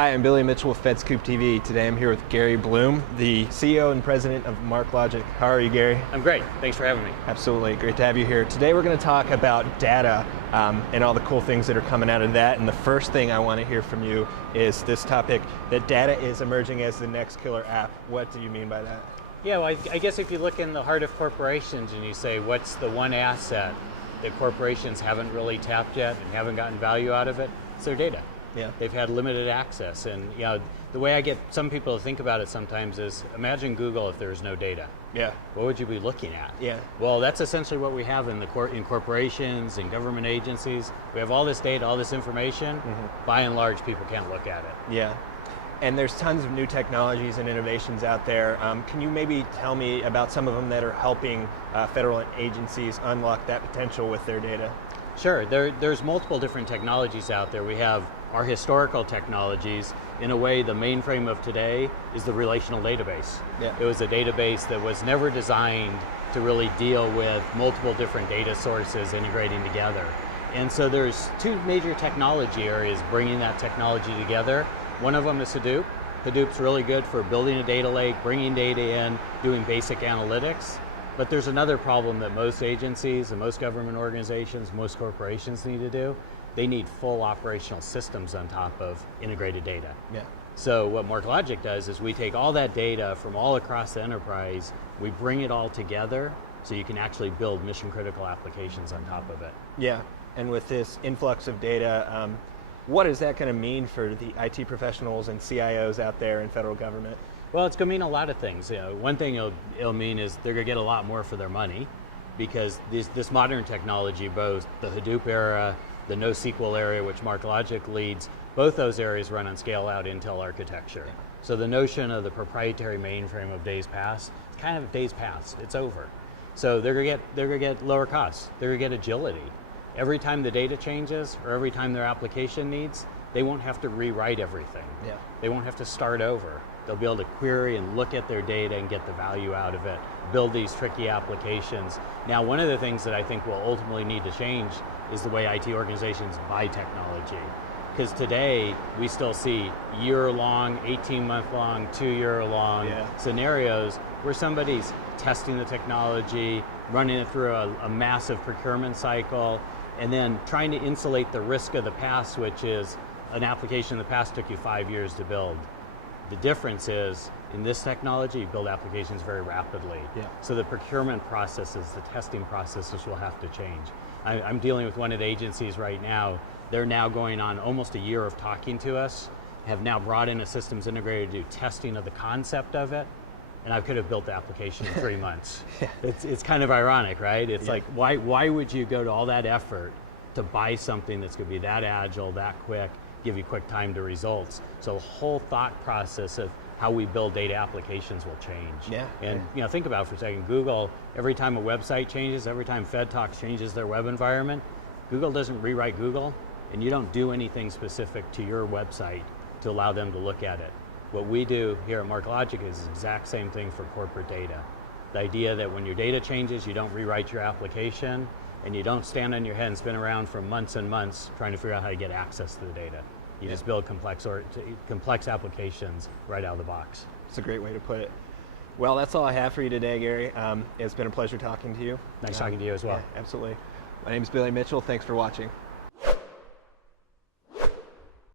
Hi, I'm Billy Mitchell with FedScoop TV. Today I'm here with Gary Bloom, the CEO and president of MarkLogic. How are you, Gary? I'm great. Thanks for having me. Absolutely. Great to have you here. Today we're going to talk about data and all the cool things that are coming out of that. And the first thing I want to hear from you is this topic that data is emerging as the next killer app. What do you mean by that? Yeah, well, I guess if you look in the heart of corporations and you say, what's the one asset that corporations haven't really tapped yet and haven't gotten value out of it, it's their data. Yeah. They've had limited access. And the way I get some people to think about it sometimes is, imagine Google if there's no data. Yeah. What would you be looking at? Yeah. Well, that's essentially what we have in corporations, in government agencies. We have all this data, all this information. Mm-hmm. By and large, people can't look at it. Yeah. And there's tons of new technologies and innovations out there. Can you maybe tell me about some of them that are helping federal agencies unlock that potential with their data? Sure, there's multiple different technologies out there. We have our historical technologies. In a way, the mainframe of today is the relational database. Yeah. It was a database that was never designed to really deal with multiple different data sources integrating together. And so there's two major technology areas bringing that technology together. One of them is Hadoop. Hadoop's really good for building a data lake, bringing data in, doing basic analytics. But there's another problem that most agencies and most government organizations, most corporations need to do. They need full operational systems on top of integrated data. Yeah. So what MarkLogic does is we take all that data from all across the enterprise, we bring it all together so you can actually build mission critical applications on top of it. Yeah, and with this influx of data, what is that going to mean for the IT professionals and CIOs out there in federal government? Well, it's going to mean a lot of things. One thing it'll mean is they're going to get a lot more for their money, because this modern technology, both the Hadoop era, the NoSQL area, which MarkLogic leads, both those areas run on scale-out Intel architecture. Yeah. So the notion of the proprietary mainframe of days past, it's kind of days past. It's over. So they're going to get lower costs. They're going to get agility. Every time the data changes, or every time their application needs, they won't have to rewrite everything. Yeah. They won't have to start over. They'll be able to query and look at their data and get the value out of it, build these tricky applications. Now, one of the things that I think will ultimately need to change is the way IT organizations buy technology. Because today, we still see year-long, 18-month-long, 2-year-long scenarios where somebody's testing the technology, running it through a massive procurement cycle, and then trying to insulate the risk of the past, which is an application in the past took you 5 years to build. The difference is, in this technology, you build applications very rapidly. Yeah. So the procurement processes, the testing processes will have to change. I'm dealing with one of the agencies right now. They're now going on almost a year of talking to us, have now brought in a systems integrator to do testing of the concept of it, and I could have built the application in 3 months. Yeah. It's kind of ironic, right? It's like, why would you go to all that effort to buy something that's going to be that agile, that quick, give you quick time to results? So the whole thought process of how we build data applications will change. Yeah. And think about it for a second. Google, every time a website changes, every time FedTalks changes their web environment, Google doesn't rewrite Google, and you don't do anything specific to your website to allow them to look at it. What we do here at MarkLogic is the exact same thing for corporate data. The idea that when your data changes, you don't rewrite your application, and you don't stand on your head and spin around for months and months trying to figure out how to get access to the data. You just build complex applications right out of the box. It's a great way to put it. Well, that's all I have for you today, Gary. It's been a pleasure talking to you. Nice talking to you as well. Yeah, absolutely. My name is Billy Mitchell. Thanks for watching.